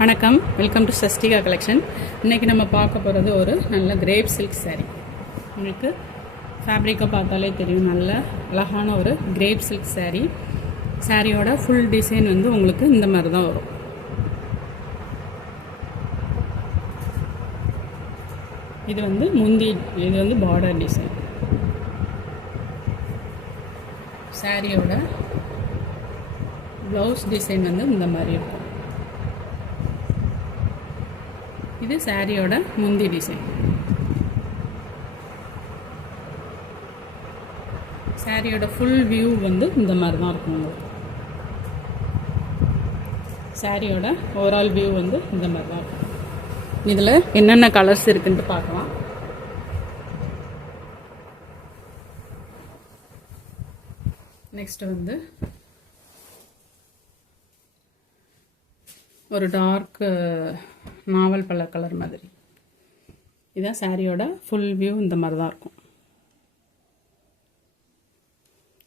வணக்கம், welcome to Sastika collection. இன்றைக்கி நம்ம பார்க்க போகிறது ஒரு நல்ல கிரேப் சில்க் சாரீ. உங்களுக்கு ஃபேப்ரிக்கை பார்த்தாலே தெரியும், நல்ல அழகான ஒரு கிரேப் சில்க் சாரீ. சாரியோட ஃபுல் டிசைன் வந்து உங்களுக்கு இந்த மாதிரி தான் வரும். இது வந்து இது வந்து பார்டர் டிசைன். சாரியோட ப்ளவுஸ் டிசைன் வந்து இந்த மாதிரி இருக்கும். இது சாரியோட முந்தி டிசைன். சாரியோட ஃபுல் வியூ வந்து இந்த மாதிரி தான் இருக்கும். சாரியோட ஓவரால் வியூ வந்து இந்த மாதிரி தான் இருக்கும். இதில் என்னென்ன கலர்ஸ் இருக்குன்ட்டு பார்க்கலாம். நெக்ஸ்ட் வந்து ஒரு டார்க் நாவல் பழ கலர் மாதிரி. இதுதான் சாரியோட ஃபுல் வியூ, இந்த மாதிரி தான் இருக்கும்.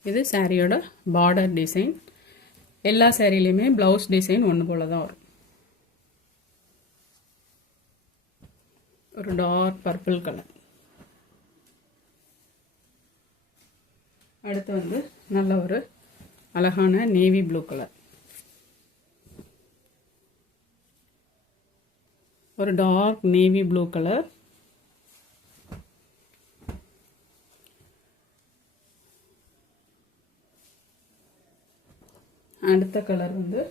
இது சாரியோட பார்டர் டிசைன். எல்லா சாரிலையுமே ப்ளவுஸ் டிசைன் ஒன்று போல தான் வரும். ஒரு டார்க் பர்பிள் கலர். அடுத்து வந்து நல்ல ஒரு அழகான நேவி ப்ளூ கலர். ஒரு டார்க் நேவி ப்ளூ கலர். அடுத்த கலர் வந்து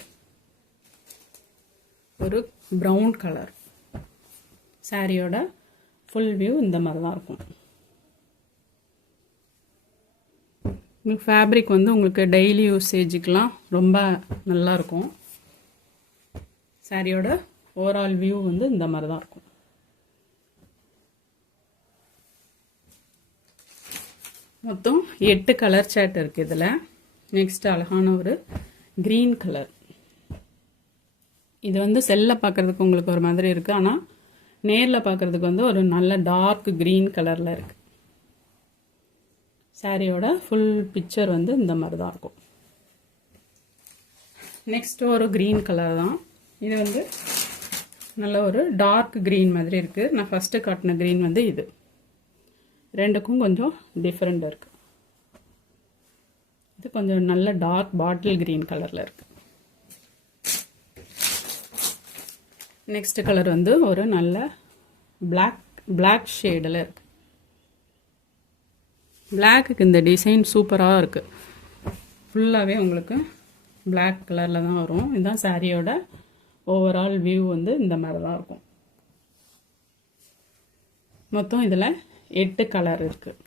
ஒரு ப்ரௌன் கலர். சாரியோட ஃபுல் வியூ இந்த மாதிரி தான் இருக்கும். உங்களுக்கு ஃபேப்ரிக் வந்து உங்களுக்கு டெய்லி யூசேஜுக்கெலாம் ரொம்ப நல்லா இருக்கும். சாரியோட ஓவரால் வியூ வந்து இந்த மாதிரி தான் இருக்கும். மொத்தம் 8 கலர் சார்ட் இருக்குது இதில். நெக்ஸ்ட் அழகான ஒரு க்ரீன் கலர். இது வந்து செல்லில் பார்க்குறதுக்கு உங்களுக்கு ஒரு மாதிரி இருக்குது, ஆனால் நேரில் பார்க்குறதுக்கு வந்து ஒரு நல்ல டார்க் க்ரீன் கலரில் இருக்குது. சாரியோட ஃபுல் பிக்சர் வந்து இந்த மாதிரி தான் இருக்கும். நெக்ஸ்ட் ஒரு க்ரீன் கலர் தான். இது வந்து நல்ல ஒரு டார்க் க்ரீன் மாதிரி இருக்குது. நான் ஃபஸ்ட்டு காட்டின க்ரீன் வந்து இது. ரெண்டுக்கும் கொஞ்சம் டிஃப்ரெண்ட் இருக்குது. இது கொஞ்சம் நல்ல டார்க் பாட்டில் க்ரீன் கலரில் இருக்குது. நெக்ஸ்ட் கலர் வந்து ஒரு நல்ல பிளாக் ஷேடில் இருக்குது. பிளாக்குக்கு இந்த டிசைன் சூப்பராக இருக்குது. ஃபுல்லாகவே உங்களுக்கு பிளாக் கலரில் தான் வரும். இதுதான் சாரியோட ஓவரால் வியூ வந்து இந்த மாதிரி தான் இருக்கும். மொத்தம் இதில் 8 கலர் இருக்குது.